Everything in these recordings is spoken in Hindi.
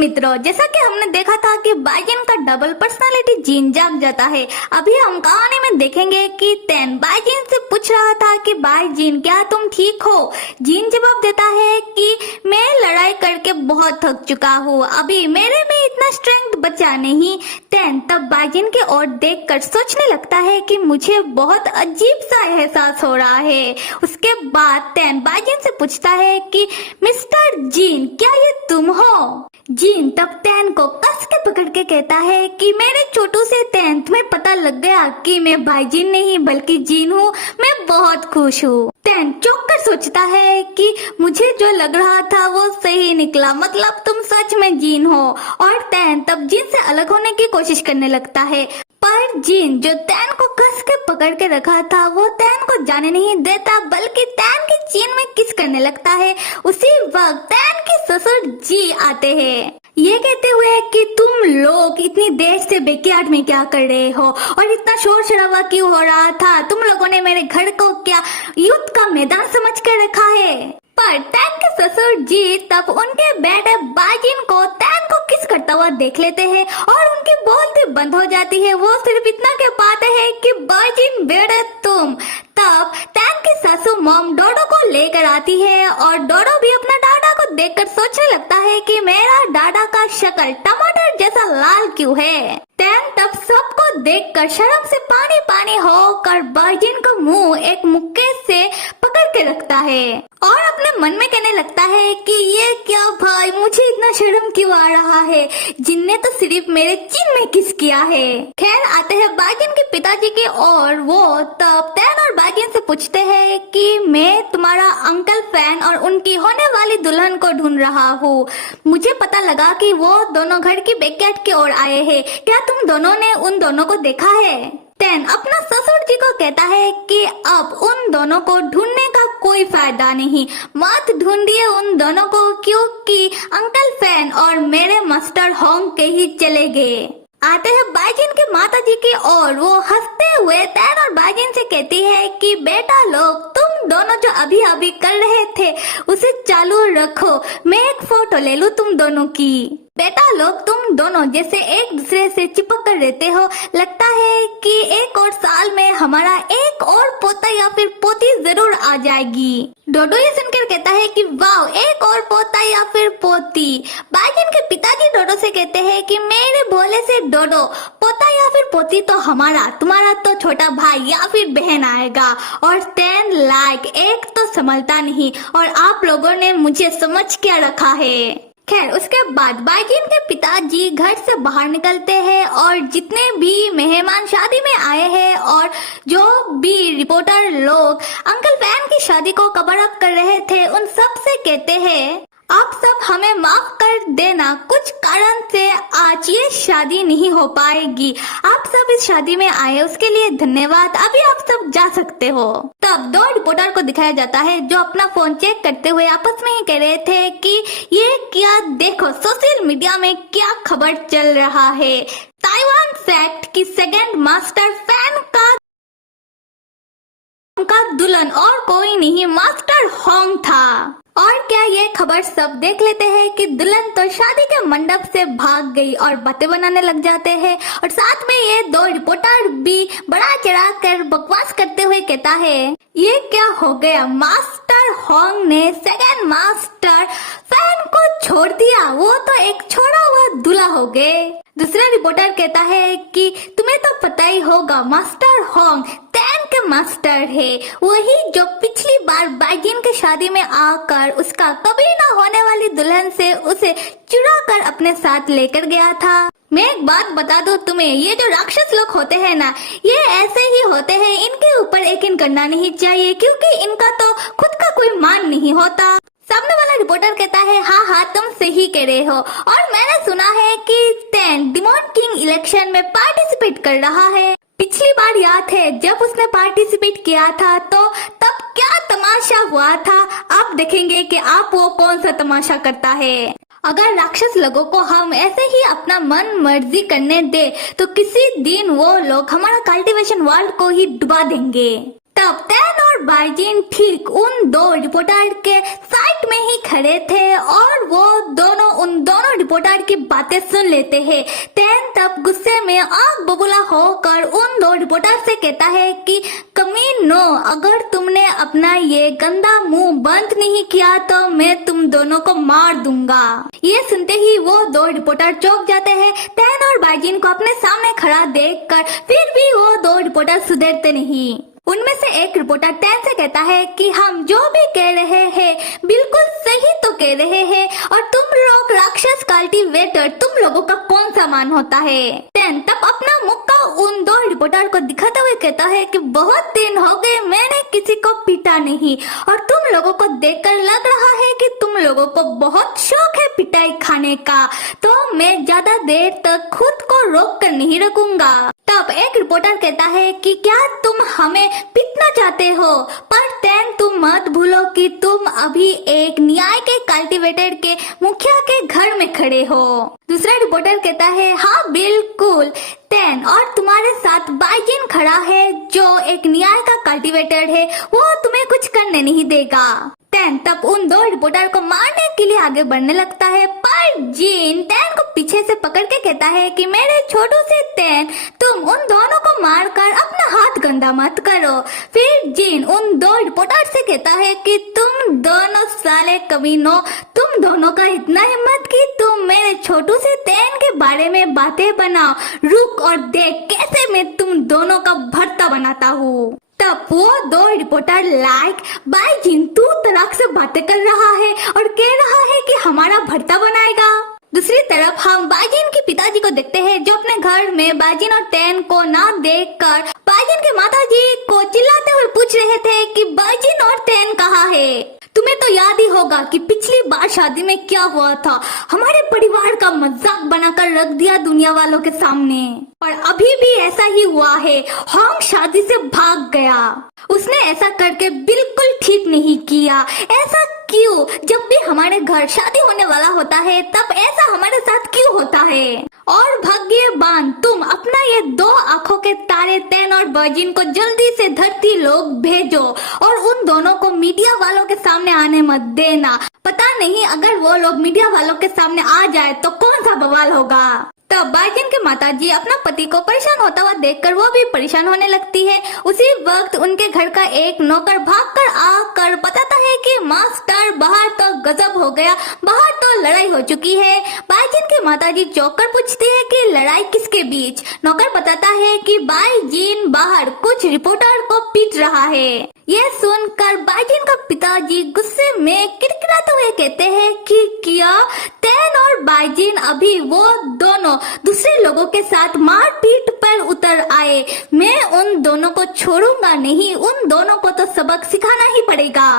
मित्रों, जैसा कि हमने देखा था कि बाइजिन का डबल पर्सनालिटी जीन जाग जाता है। अभी हम कहानी में देखेंगे कि तैन बाइजिन से पूछ रहा था कि बाइजिन क्या तुम ठीक हो। जीन जवाब देता है कि मैं लड़ाई करके बहुत थक चुका हूँ, अभी मेरे में इतना स्ट्रेंथ बचा नहीं। तैन तब बाइजिन की ओर देखकर सोचने लगता है कि मुझे बहुत अजीब सा एहसास हो रहा है। उसके बाद तैन बाइजिन से पूछता है कि मिस्टर जीन क्या ये तुम हो। जीन तब तैन को कस के पकड़ के कहता है कि मेरे छोटू से तैन तुम्हें पता लग गया कि मैं बाइजिन नहीं बल्कि जीन हूँ। मैं बहुत खुश हूँ। तैन चौंक कर सोचता है कि मुझे जो लग रहा था वो सही निकला, मतलब तुम सच में जीन हो। और तैन तब जीन से अलग होने की कोशिश करने लगता है, पर जीन जो तैन को कस के पकड़ के रखा था वो तैन को जाने नहीं देता, बल्कि तैन की चीन में किस करने लगता है। उसी वक्त तैन के ससुर जी आते हैं, ये कहते हुए कि तुम लोग इतनी देर से बैकयार्ड में क्या कर रहे हो और इतना शोर शराबा क्यों हो रहा था। तुम लोगों ने मेरे घर को क्या युद्ध का मैदान समझ कर रखा है। पर तैन के ससुर जी तब उनके बेटे बाइजिन को तैन को किस करता हुआ देख लेते हैं और उनकी बोलती बंद हो जाती है। वो सिर्फ इतना कह पाते हैं कि बाइजिन बेटे तुम। तब तैन की सासू मॉम डोडो को लेकर आती है और डोडो भी अपना डाडा को देखकर सोचने लगता है कि मेरा डाडा का शक्ल टमाटर जैसा लाल क्यों है। तैन तब सबको देखकर शर्म से पानी पानी होकर बाइजिन का मुंह एक मुक्के से पकड़ के रखता है और अपने मन में कहने लगता है कि ये क्या भाई, मुझे इतना शर्म क्यों आ रहा है। जिनने तो सिर्फ मेरे चिन में किस किया है। खैर आते हैं बाइजिन के पिताजी की और वो तब तैन और बाइजिन से पूछते हैं कि मैं तुम्हारा अंकल फैन और उनकी होने वाली दुल्हन को ढूंढ रहा हूँ। मुझे पता लगा कि वो दोनों घर की बैकयार्ड की ओर आए हैं, क्या तुम दोनों ने उन दोनों को देखा है। तैन अपना ससुर जी को कहता है कि अब उन दोनों को ढूंढने का कोई फायदा नहीं, मत ढूंढिए उन दोनों को, क्योंकि अंकल फैन और मेरे मास्टर होंग के ही चले गए। आते हैं बाइजिन के माता जी की और वो हंसते हुए तैन और बाइजिन से कहती है कि बेटा लोग तुम दोनों जो अभी अभी कर रहे थे उसे चालू रखो, मैं एक फोटो ले लूं तुम दोनों की। बेटा लोग तुम दोनों जैसे एक दूसरे से चिपक कर रहते हो, लगता है कि एक और साल में हमारा एक और पोता या फिर पोती जरूर आ जाएगी। डोडो ये सुनकर कहता है कि वाह, एक और पोता या फिर पोती। बाइजिन के पिताजी डोडो से कहते हैं कि मेरे बोले से डोडो, पोता या फिर पोती तो हमारा, तुम्हारा तो छोटा भाई या फिर बहन आएगा। और तैन लाइक एक तो संभलता नहीं और आप लोगों ने मुझे समझ क्या रखा है। खैर उसके बाद बाइजिन के पिताजी घर से बाहर निकलते हैं और जितने भी मेहमान शादी में आए हैं और जो भी रिपोर्टर लोग अंकल फैन की शादी को कवर अप कर रहे थे उन सब से कहते हैं आप सब हमें माफ कर देना, कुछ कारण से आज ये शादी नहीं हो पाएगी। आप सब इस शादी में आए उसके लिए धन्यवाद, अभी आप सब जा सकते हो। तब दो रिपोर्टर को दिखाया जाता है जो अपना फोन चेक करते हुए आपस में ही कह रहे थे कि ये क्या देखो सोशल मीडिया में क्या खबर चल रहा है। ताइवान फैक्ट की सेकंड मास्टर फैन का दुल्हन और कोई नहीं मास्टर होंग था। और क्या ये खबर सब देख लेते हैं कि दुल्हन तो शादी के मंडप से भाग गई और बातें बनाने लग जाते हैं और साथ में ये दो रिपोर्टर भी बड़ा चढ़ा कर बकवास करते हुए कहता है ये क्या हो गया, मास्टर होंग ने सेकंड मास्टर फैन को छोड़ दिया, वो तो एक छोड़ा हुआ दूल्हा हो गए। दूसरा रिपोर्टर कहता है कि तुम्हें तो पता ही होगा मास्टर होंग तैन के मास्टर है, वही जो पिछली बार बाइजिन की शादी में आकर उसका कभी ना होने वाली दुल्हन से उसे चुरा कर अपने साथ लेकर गया था। मैं एक बात बता दूं तुम्हें, ये जो राक्षस लोग होते हैं ना, ये ऐसे ही होते हैं, इनके ऊपर यकीन करना नहीं चाहिए क्योंकि इनका तो खुद का कोई मान नहीं होता। सामने वाला रिपोर्टर कहता है हाँ हाँ तुम सही कह रहे हो और मैंने सुना है कि तैन डिमोन किंग इलेक्शन में पार्टिसिपेट कर रहा है। पिछली बार याद है जब उसने पार्टिसिपेट किया था तो तब क्या तमाशा हुआ था, आप देखेंगे कि आप वो कौन सा तमाशा करता है। अगर राक्षस लोगों को हम ऐसे ही अपना मन मर्जी करने दे तो किसी दिन वो लोग हमारा कल्टीवेशन वर्ल्ड को ही डुबा देंगे। तब तैन और बाइजिन ठीक उन दो रिपोर्टर के साइड में ही खड़े खड़े थे और वो दोनों उन दोनों रिपोर्टर की बातें सुन लेते हैं। तैन तब गुस्से में आग बबूला होकर उन दो रिपोर्टर से कहता है कि कमीनो, अगर तुमने अपना ये गंदा मुंह बंद नहीं किया तो मैं तुम दोनों को मार दूंगा। ये सुनते ही वो दो रिपोर्टर चौंक जाते हैं। तैन और बाइजिन को अपने सामने खड़ा देखकर फिर भी वो दो रिपोर्टर सुधरते नहीं। उनमें से एक रिपोर्टर तैन से कहता है कि हम जो भी कह रहे हैं बिल्कुल सही तो कह रहे हैं, और तुम लोग राक्षस कल्टीवेटर, तुम लोगों का कौन सा मान होता है। तैन तब अपना मुक्का उन दो रिपोर्टर को दिखाते हुए कहता है कि बहुत दिन हो गए मैंने किसी को पीटा नहीं, और तुम लोगों को देखकर लग रहा है कि तुम लोगों को बहुत शौक है पिटाई खाने का, तो मैं ज्यादा देर तक खुद को रोक कर नहीं रखूंगा। तब एक रिपोर्टर कहता है कि क्या तुम हमें पीटना चाहते हो, पर तैन तुम मत भूलो कि तुम अभी एक न्याय के कल्टीवेटर के मुखिया के घर में खड़े हो। दूसरा रिपोर्टर कहता है हाँ बिल्कुल तैन, और तुम्हारे साथ बाइजिन खड़ा है जो एक न्याय का कल्टीवेटर है, वो तुम्हें कुछ करने नहीं देगा। तैन तब उन दो रिपोर्टर को मारने के लिए आगे बढ़ने लगता है, पर जिन तैन को पीछे से पकड़ के कहता है कि मेरे छोटू से तैन, तुम उन दोनों को मारकर अपना हाथ गंदा मत करो। फिर जिन उन दो रिपोर्टर से कहता है कि तुम दोनों साले कमीनों, तुम दोनों का इतना हिम्मत कि तुम मेरे छोटू से तैन के बारे में बातें बनाओ, रुक और देख कैसे मैं तुम दोनों का भरता बनाता हूँ। तब वो दो रिपोर्टर लाइक बाइजिन तू तलाक से बातें कर रहा है और कह रहा है कि हमारा भरता बनाएगा। दूसरी तरफ हम बाइजिन के पिताजी को देखते हैं जो अपने घर में बाइजिन और तैन को ना देखकर बाइजिन के माताजी को चिल्लाते हुए पूछ रहे थे कि बाइजिन और तैन कहाँ है। तुम्हें तो याद ही होगा कि पिछली बार शादी में क्या हुआ था, हमारे परिवार का मजाक बनाकर रख दिया दुनिया वालों के सामने, और अभी भी ऐसा ही हुआ है, हम शादी से भाग गया। उसने ऐसा करके बिल्कुल ठीक नहीं किया। ऐसा क्यों? जब भी हमारे घर शादी होने वाला होता है तब ऐसा हमारे साथ क्यों होता है? और भाग्यवान तुम अपना ये दो आंखों के तारे तैन और बाइजिन को जल्दी से धरती लोग भेजो और उन दोनों को मीडिया वालों के सामने आने मत देना। पता नहीं अगर वो लोग मीडिया वालों के सामने आ जाए तो कौन सा बवाल होगा। तब बाइजिन के माताजी अपना पति को परेशान होता हुआ देखकर वो भी परेशान होने लगती है। उसी वक्त उनके घर का एक नौकर भागकर आकर बताता है कि मास्टर बाहर तो गजब हो गया, बाहर तो लड़ाई हो चुकी है। बाइजिन के माताजी चौंक कर पूछती है कि लड़ाई किसके बीच। नौकर बताता है कि बाइजिन बाहर कुछ रिपोर्टर को पीट रहा है। यह सुनकर बाइजिन का पिताजी गुस्से में किरकिराते हुए कहते हैं कि क्या तैन और बाइजिन अभी वो दोनों दूसरे लोगों के साथ मारपीट पर उतर आए, मैं उन दोनों को छोड़ूंगा नहीं, उन दोनों को तो सबक सिखाना ही पड़ेगा।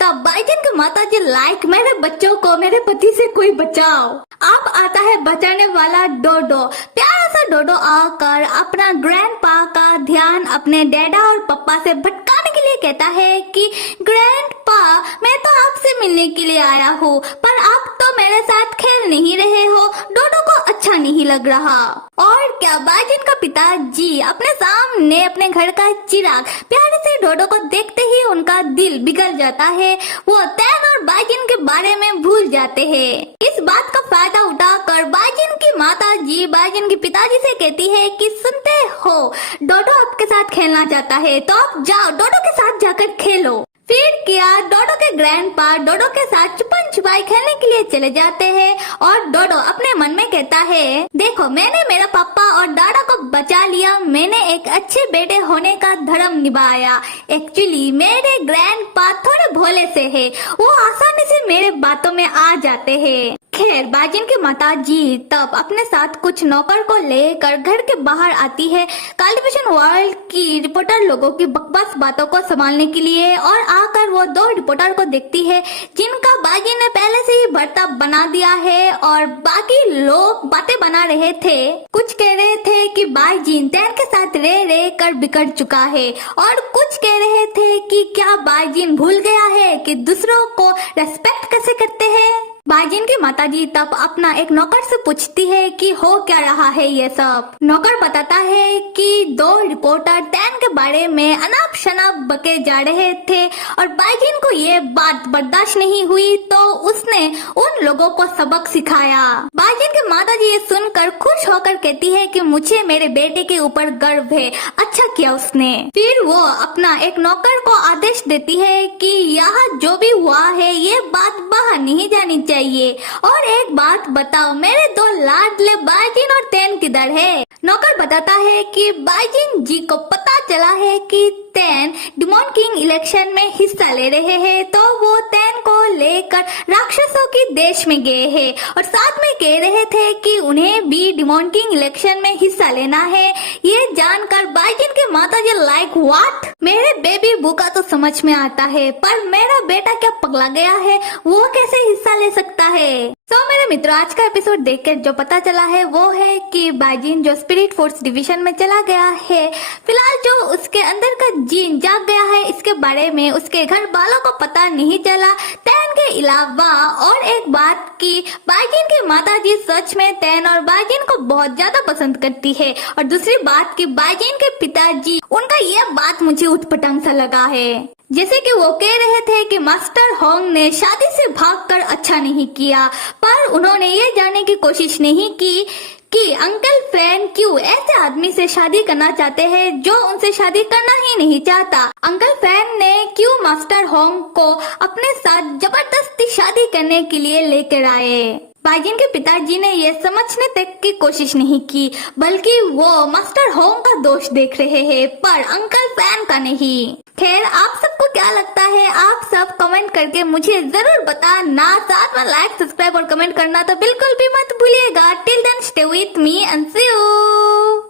तब बाइजिन के माताजी लाइक मेरे बच्चों को मेरे पति से कोई बचाओ। अब आता है बचाने वाला डोडो। प्यारा सा डोडो आकर अपना ग्रैंडपा का ध्यान अपने डैडा और पप्पा से भटकाने के लिए कहता है कि ग्रैंडपा मैं तो आपसे मिलने के लिए आया हूँ, पर आप तो मेरे साथ खेल नहीं रहे हो, डोडो को अच्छा नहीं लग रहा। और क्या बाइजिन का पिताजी अपने सामने अपने घर का चिराग प्यारे से डोडो को देखते ही उनका दिल बिगड़ जाता है। वो तैन और बाइजिन के बारे में भूल जाते हैं। इस बात का फायदा उठाकर बाइजिन की माताजी बाइजिन के पिताजी से कहती है कि सुनते हो डोडो आपके साथ खेलना चाहता है तो आप जाओ डोडो के साथ जाकर खेलो। फिर क्या डोडो के ग्रैंडपा डोडो के साथ छुपन छुपाई खेलने के लिए चले जाते हैं और डोडो अपने मन में कहता है देखो मैंने मेरा पापा और दादा को बचा लिया, मैंने एक अच्छे बेटे होने का धर्म निभाया। एक्चुअली मेरे ग्रैंडपा थोड़े भोले से है, वो आसानी से मेरे बातों में आ जाते हैं। खैर बाइजिन की माताजी तब अपने साथ कुछ नौकर को लेकर घर के बाहर आती है कल्टीवेशन वर्ल्ड की रिपोर्टर लोगों की बकवास बातों को संभालने के लिए, और आकर वो दो रिपोर्टर को देखती है जिनका बाइजिन ने पहले से ही भरता बना दिया है और बाकी लोग बातें बना रहे थे। कुछ कह रहे थे कि बाइजिन तैन के साथ रह कर बिगड़ चुका है, और कुछ कह रहे थे कि क्या बाइजिन भूल गया है कि दूसरों को रेस्पेक्ट कैसे करते हैं। बाजिन की माताजी तब अपना एक नौकर से पूछती है कि हो क्या रहा है ये सब। नौकर बताता है कि दो रिपोर्टर तैन के बारे में अनाप शनाप बके जा रहे थे और बाजिन को ये बात बर्दाश्त नहीं हुई तो उसने उन लोगों को सबक सिखाया। बाजिन की माताजी ये सुनकर खुश होकर कहती है कि मुझे मेरे बेटे के ऊपर गर्व है, अच्छा किया उसने। फिर वो अपना एक नौकर को आदेश देती है कि यहाँ जो भी हुआ है ये बात बाहर नहीं जानी चाहिए। और एक बात बताओ, मेरे दो लाडले बाजिन और तैन किधर है? नौकर बताता है कि बाजिन जी को पता चला है कि तैन डिमोन किंग इलेक्शन में हिस्सा ले रहे हैं तो वो तैन को लेकर राक्षसों के देश में गए हैं और साथ में कह रहे थे कि उन्हें भी डिमोन किंग इलेक्शन में हिस्सा लेना है। ये जानकर बाजिन के माताजी लाइक व्हाट, मेरे बेबी बू का तो समझ में आता है पर मेरा बेटा क्या पगला गया है, वो कैसे हिस्सा ले सकता है। तो मेरे मित्रों, आज का एपिसोड देखकर जो पता चला है वो है कि बाजिन जो स्पिरिट फोर्स डिवीजन में चला गया है, फिलहाल जो उसके अंदर का जीन जाग गया है इसके बारे में उसके घर वालों को पता नहीं चला तैन के अलावा। और एक बात की बाजिन की माताजी सच में तैन और बाजिन को बहुत ज्यादा पसंद करती है और दूसरी बात की बाजिन के पिताजी, उनका यह बात मुझे उठपटांग सा लगा है। जैसे कि वो कह रहे थे कि मास्टर होंग ने शादी से भागकर अच्छा नहीं किया, पर उन्होंने ये जानने की कोशिश नहीं की कि अंकल फैन क्यों ऐसे आदमी से शादी करना चाहते हैं जो उनसे शादी करना ही नहीं चाहता। अंकल फैन ने क्यों मास्टर होंग को अपने साथ जबरदस्ती शादी करने के लिए लेकर आए। बाजिन के पिताजी ने ये समझने तक की कोशिश नहीं की, बल्कि वो मास्टर होंग का दोष देख रहे हैं पर अंकल फैन का नहीं। खैर, आप सबको क्या लगता है आप सब कमेंट करके मुझे जरूर बताना। साथ में लाइक, सब्सक्राइब और कमेंट करना तो बिल्कुल भी मत भूलिएगा। Till then stay with me and see you.